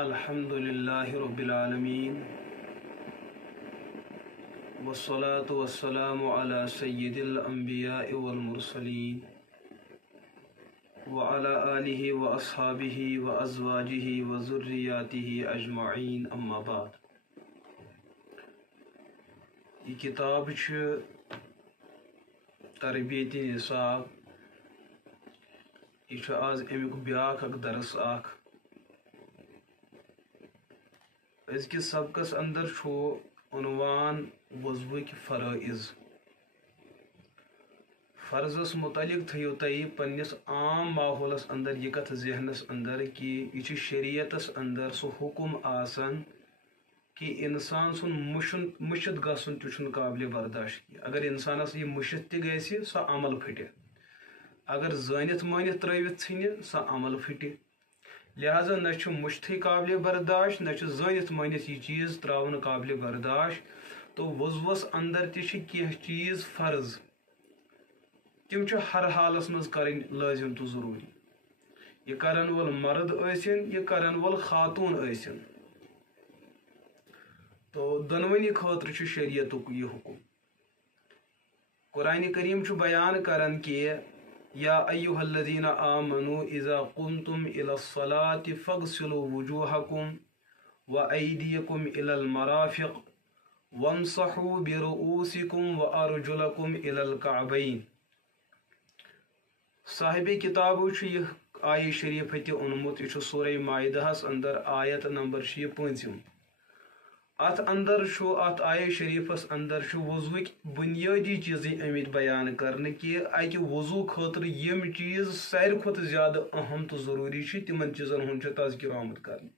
الحمدللہ رب العالمین والصلاة والسلام علی سید الانبیاء والمرسلین وعلی آلہ واصحابہ وازواجہ وذریاتہ اجمعین اما بعد. یہ کتاب تربیت نصاب. یہ آز امیک بیاکھ اک درس اخ. ازکس سبقس اندر عنوان وضوءک فرائض. فرضس متعلق تھیو تھی پنس عام ماحولس اندر یہ کت ذہنس اندر کہ یہ شریعتس اندر سہ حکم آسان کہ انسان سن مشت گھن تہ قابل برداشت. اگر انسانس یہ مشت تہ گژھِ سہ عمل پھٹہ. اگر زانت مانت ترٲوِتھ ژھٕنہِ سہ عمل پھٹہ. لہذا نہ مشتھے قابل برداشت نہ زانت مانت یہ چیز تراؤن قابل برداشت. تو وضوس اندر تہ چیز فرض تم ہر حالس مز کریں لازم تو ضروری. یہ کرن وول مرد ٲسِن یہ کرن وول خاتون ٲسِن. تو دونونی خاطر شریعتک یہ حکم. قرآن کریم بیان کران کہ یا ایہا الذین آمنوا اذا قمتم الى الصلاة فاغسلوا وجوہکم وایدیکم الى المرافق وامسحوا برؤوسکم وارجلکم الى الکعبین. صاحب کتاب یہ آیہ شریف تہ اونمت. یہ سورہ مائدہس اندر آیت نمبر 5. ات اندر ات آیہ شریفس اندر وضوک بنیادی چیزیں آمت بیان کرنے کہ اکہ وضو خاطر یم چیز ساروی کھت زیادہ اہم تو ضروری تمن چیزن ہند تذکر آمت کرنے.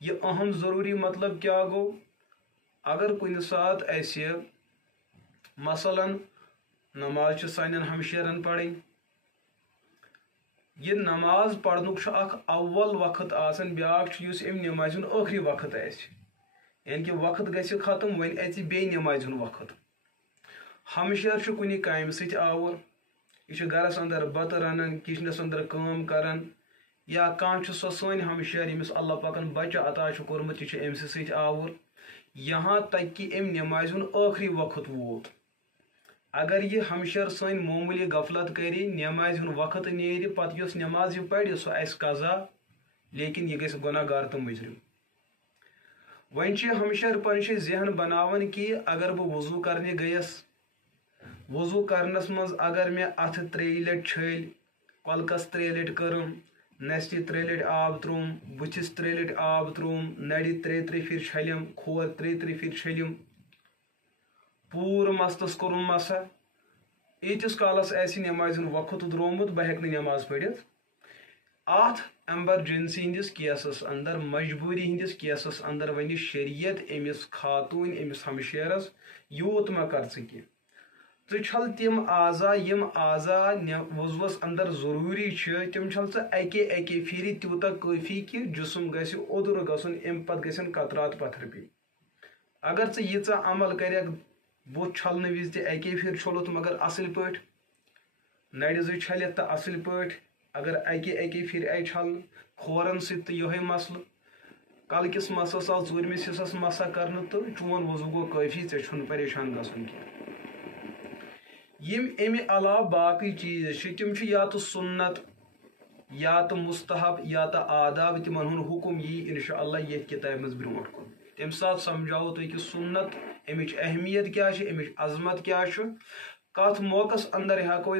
یہ اہم ضروری مطلب کیا گو؟ اگر کن سات اسہ مثلا نماز سانن ہمشیرن پڑھیں. یہ نماز پڑھنک اخ اول وقت آسان بیاکھ یس ام نماز ہند ٲخری وقت آسہِ. یعنی کہ وقت گژھِ ختم ون اژِ بیٚیہِ نماز ہند وقت. ہمشیر کُنہِ کامہِ سۭتۍ آوُر. یہ گرس اندر بتہٕ رنان کچنس اندر کٲم کران یا کانٛہہ سۄ سٲنۍ ہمشیر ییٚمِس اللہ پاکن بچہ عطا کوٚرمُت یہ أمۍ سۭتۍ آوُر یہاں تک کہ أمۍ نماز ہند ٲخری وقت ووت. اگر یہ ہمشیر سٲنۍ معموٗلی غفلت کری نماز ہند وقت نیرِ پتہٕ یۄس نماز یہ پرِ سۄ آسہِ قضا لیکن یہ گژھِ گۄناہ گار تہٕ مجرم. وۄنۍ چھِ ہمشیر پنُن ذہن بناوان کہ اگر بہٕ وضو کرنہِ گٔیس وضو کرنس مز اگر مےٚ اتھٕ 3 لٹہِ چھٔلۍ کۄلکس 3 لٹہِ کٔرٕم نستہِ 3 لٹہِ آب ترووُم بٕتھِس 3 لٹہِ آب ترووُم نرِ 3 پھِرِ چھلِم کھور 3 پھِرِ چھلِم پوٗرٕ مستس کوٚرُم مسا. ییٖتِس کالس آسہِ نمازِ ہُنٛد وقت درٛومُت بہٕ ہٮ۪کہٕ نہٕ نماز پٔرِتھ. اتھ ایمرجنسی ہندس کیسس اندر مجبوری ہندس کیسس اندر ون شریعت امس خاتون امس ہمشیرس یوت ما کر ژٕ چھل تم اعضا یم اعضا وضوس اندر ضروری تم چھل ژٕ اکے پھر تیوتہ کٲفی کہ جسم گژھِ اوٚدُر گژھُن امہ پتہٕ گژھن قطرات پتھر پی. اگر ژٕ ییٖژاہ عمل کریکھ بُتھ چھلنہٕ وز تہِ اکے پھر چھوٚلُتھ مگر اصل پٲٹھۍ نرِ زٕ چھلِتھ تہٕ اصل پٲٹھۍ. اگر اکے پھر آئی چھلن کھورن ست یہ مسل کلکس مسس آو 4مس حصس مسا کرنے تو چون وضو گو کافی ژےٚ پریشان گژھُن کی. یم امہ علاوہ باقی چیز تم یا تو سنت یا تو مستحب یا تو آداب تمن ہند حکم یی انشاء اللہ یہ کتاب مز برونٹ کن. تم سات سمجھاو تھی کہ سنت امچ اہمیت کیا امچ عظمت کیا. کت موقع اندر ہیکو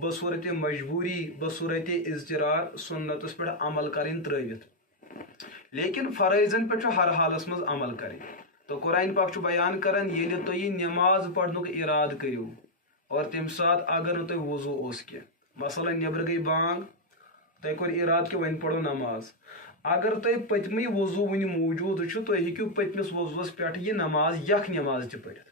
بصورت مجبوری بصورت اضطرار سنتس پہ عمل کریں ترٲوِتھ لیکن فرائضن پہ ہر حالس مز عمل کریں. تو قرآن پاک بیان کران ییٚلہِ تُہۍ نماز پرنُک ارادٕ کٔرِو اور تمہِ ساتہٕ اگر نہٕ تۄہہِ وضو اوس کینٛہہ مثلا نیبر گٔے بانگ تۄہہِ کوٚر ارادٕ کہ وۄنۍ پرو نماز. اگر تۄہہِ پٔتمٕے وضو وُنہِ موٗجوٗد چھُ تُہۍ ہیٚکِو پٔتمِس وضوَس پٮ۪ٹھ یہِ نماز یکھ نماز تہِ پٔرِتھ.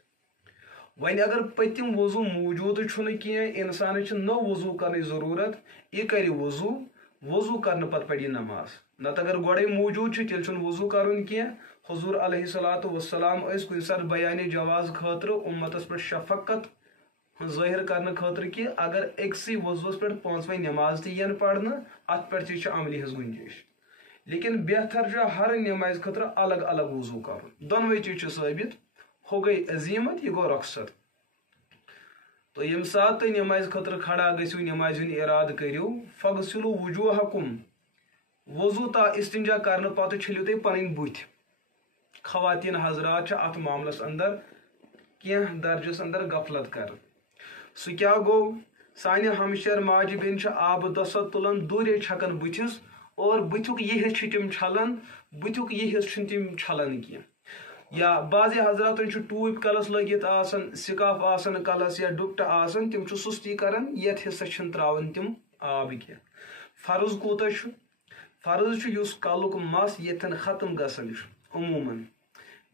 وۄنۍ اگر پٔتِم وضو موٗجوٗد چھُنہٕ کینٛہہ انسانس چھِ نٔو وضو کرنٕچ ضروٗرت یہِ کرِ وضو کرنہٕ پتہٕ پرِ یہِ نماز. نتہٕ اگر گۄڈے موٗجوٗد چھُ تیٚلہِ چھُنہٕ وضو کرُن کینٛہہ. حضور علیہ الصلوۃ والسلام ٲسۍ کُنہِ ساتہٕ بیانِ جواز خٲطرٕ اُمتس پٮ۪ٹھ شفقت ظٲہر کرنے خاطر کہ اگر أکسٕے وضوَس پٮ۪ٹھ 5وے نماز تہِ یِن پرنہٕ اتھ پٮ۪ٹھ تہِ چھِ عملہِ ہٕنٛز گُنجٲیش. لیکن بہتر ہر نماز خطر الگ الگ وضو کر دونوے چیز ثابت ہو گئی عظیمت یہ گو رخصت تو یم سات تھی نماز خطر کھڑا گھو نماز ہند اراد کرو فغسلوا وجوہکم وضو تا استنجا کرنے پتہ چھلو تھی پن بت خواتین حضرات ات معاملس اندر کی درجس اندر غفلت کر سہ کیا گو سانہ ہمشیر ماجہ بین آب دسا تلان دورے چھکن بتس اور بتک یہ حصہ تم چھلان بتک یہ حصہ تم چھلان کی یا بعض حضرات ٹوپ کلس لگت آسان سکاف آسان کلس یا ڈپٹ آسان تم سستی کران یت حصہ تراون تم آب کی فرض کوتا فرض اس کلک مس یتن ختم گسان عموماً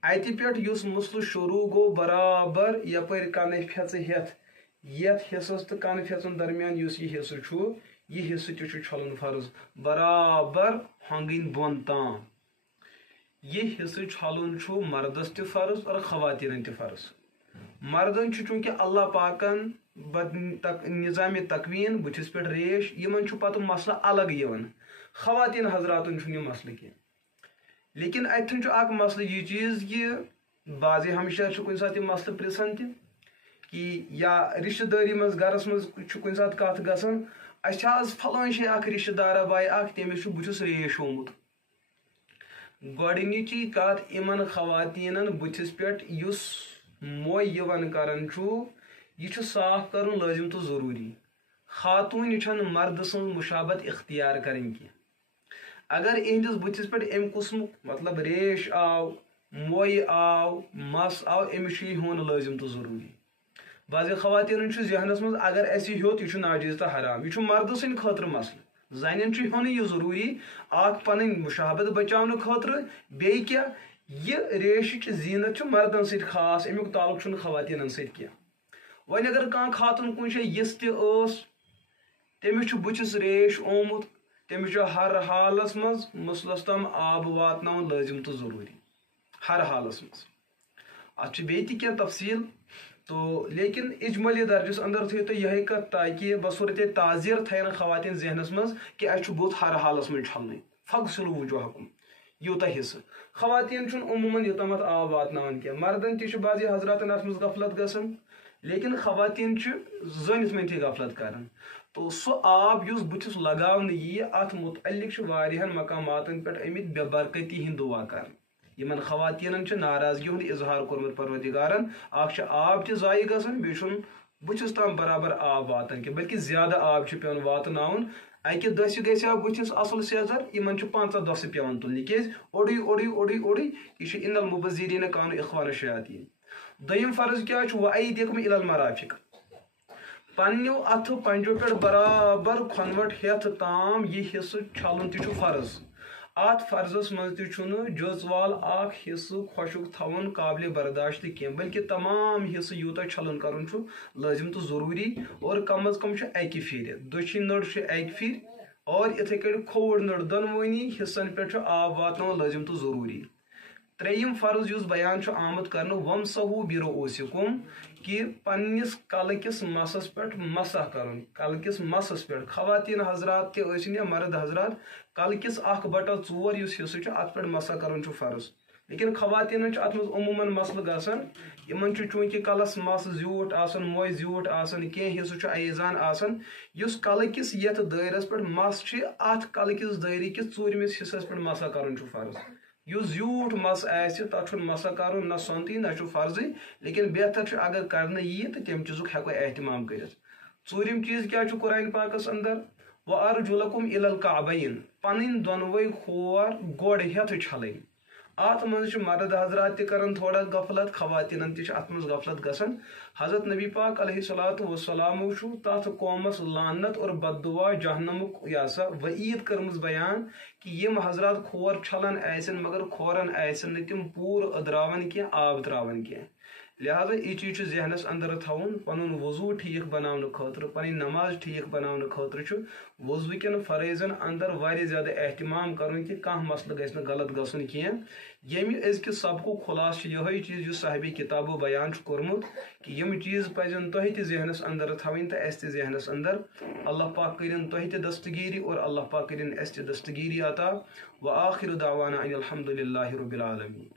اتہ پہ مسل شروع گو برابر یپر کن پھیچ ہتھ یت حصس تو کن پھیچن درمیان یہ حصہ یہ حصہ تہ چھلن فرض برابر ہنگن بون تام یہ حصہ چھلن مردس تہ فرض اور خواتین تہ فرض مردن چونکہ اللہ پاکن نظام تقوین بتس پہ ریش یمن پتہ مسئلہ الگ یوان خواتین حضراتن یہ مسئلہ کی لیکن اتن اک مسئلہ یہ چیز کہ بعض ہمشیر کن سات یہ مسئلہ پرسان تہ کہ یا رشتہ داری مز گرس مز کن سات کت گسان اس فلان جائے اخ رشتہ دارا بائی اخ تمس بتس ریش ہومت گۄڈنِچی کت یمن خواتینن بتس پہ موے یوان کران یہ صاف کرن لازم تو ضروری خاتون چھن مرد سن مشابت اختیار کریں کی اگر اہندس بتس پہ ام قسم مطلب ریش آو موے آو مس آو امس یہ ہون لازم تو ضروری بعض خواتین ذہنس مز اگر اس ہیوت یہ ناجائز تو حرام یہ مرد سن خاطر مسئلہ زنین ہون یہ ضروری اخ پن مشابت بچاؤن خاطر بیٚیہِ کیا یہ ریشچ زینت مردن ست خاص امیک تعلق خواتین ست کی ون اگر کان خاتون کن جائے یس تس تمس بتس ریش آمت تمس ہر حالس مز مسلس تام آب واتن لازم تو ضروری ہر حالس مز ات بیٚیہِ تہِ کینٛہہ تفصیل تو لیکن اجمالی درجس اندر تھو تو یہ کت تاکہ بصورت تعزیر تھین خواتین ذہنس مز کہ اس بت ہر حالس من چھلن فغسلوا وجوہکم یوتہ حصہ خواتین عموماً یوتامت آب واتنان کی مردن تہ بعض حضراتن ات مز غفلت گسان لیکن خواتین زٲنِتھ من تہ غفلت کران تو سہ آب اس بتس لگاون یہ ات متعلق واریاہن مقاماتن پہ آمت بے برکتی ہند دعا کر یمن خواتینن ناراضگی ہند اظہار کورمت پروردگارن اخ آب تہ ضائع گژھان بیٚیہِ بتس تام برابر آب واتان کی بلکہ زیادہ آب پیوان واتناون اکہ دسہ گژھِ بتس اصل سیزر یمن 15 دسہ پیوان تلنہ کیاز اوڑی اوڑی اوڑی اوڑی یہ ان المبذرین کانوا اخوان الشیاطین دویم فرض کیا وایدیکم الی المرافق پنو اتھ پنجو پہ برابر کھنوٹ ہتھ تام یہ حصہ چھلن تہ فرض ات فرضس مز تجز وال اخ حصہ خشک تھون قابل برداشت کی بلکہ تمام حصہ یوتا چھلن کرن لازم تو ضروری اور کم از کم اکہ پھر دچھن نڑ اکہ پھر اور اتھے کٹ کھوڑ نڑ دونونی حصن پہ آب واتن لازم تو ضروری تریم فرض اس بیان آمد کرنے ومسحوا برؤوسکم کہ پنس کلکس مسس پہ مسح کرن کلکس مسس پہ خواتین حضرات تہ ٲسِن یا مرد حضرات کلکس 1/4 اس حصہ ات پہ مسح کرن فرض لیکن خواتین ات مز عموماً مسئلہ گژھان یمن چونکہ کلس مس زیوٗٹھ آسان موے زیوٗٹھ آسان کینٛہہ حصہ ایزان آسان اس کلکس یتھ دٲیرس پہ مس ات کلکس دٲیرٕ کس ژوٗرمِس حصس پہ مسح کرن فرض اس زیوٗٹھ مس آسہِ تتھ مسح کرن نہ سونتی نہ فرضی لیکن بہتر اگر کرنے یہ تو تم چیزک ہیکو اہتمام کرت ژوٗرِم چیز کیا قرآن پاکس اندر وارجلکم الی الکعبین پنن دونوے کھور گوڑ ہتھ چھلن ات مز مرد حضرات تہ کران تھوڑا غفلت خواتین تہ ات مز غفلت گژھان حضرت نبی پاک علیہ الصلوۃ والسلام تات قومس لعنت اور بد دعا جہنمک سا وعید کرمز بیان کہ یم حضرات کھور چھلان آسن مگر کھورن آسن تم پور ادراون کی آب تراون کی لہذا یہ چیز ذہنس اندر تھاؤن پن وضو ٹھیک بنانے خاطر پن نماز ٹھیک بنانے خاطر وضو کن فرائضن اندر واریاہ زیادہ اہتمام کرن کہ کانٛہہ مسلہٕ گژھِ نہٕ غلط گژھُن کینٛہہ ییٚمہِ أزکہِ سبقُک خُلاصہٕ چھُ یِہوٚے چیٖز یُس صاحبِ کِتابو بیان چھُ کوٚرمُت کہ یِم چیٖز پزن تۄہہِ تہِ ذہنس اندر تھاوٕنۍ تہٕ اَسہِ تہِ ذہنس اندر اللہ پاک کٔرِنۍ تۄہہِ تہِ دستگیری اور اللہ پاک کٔرِنۍ اَسہِ تہِ دستگیری عطا وآخر دعوانا ان الحمد للہ رب العالمین.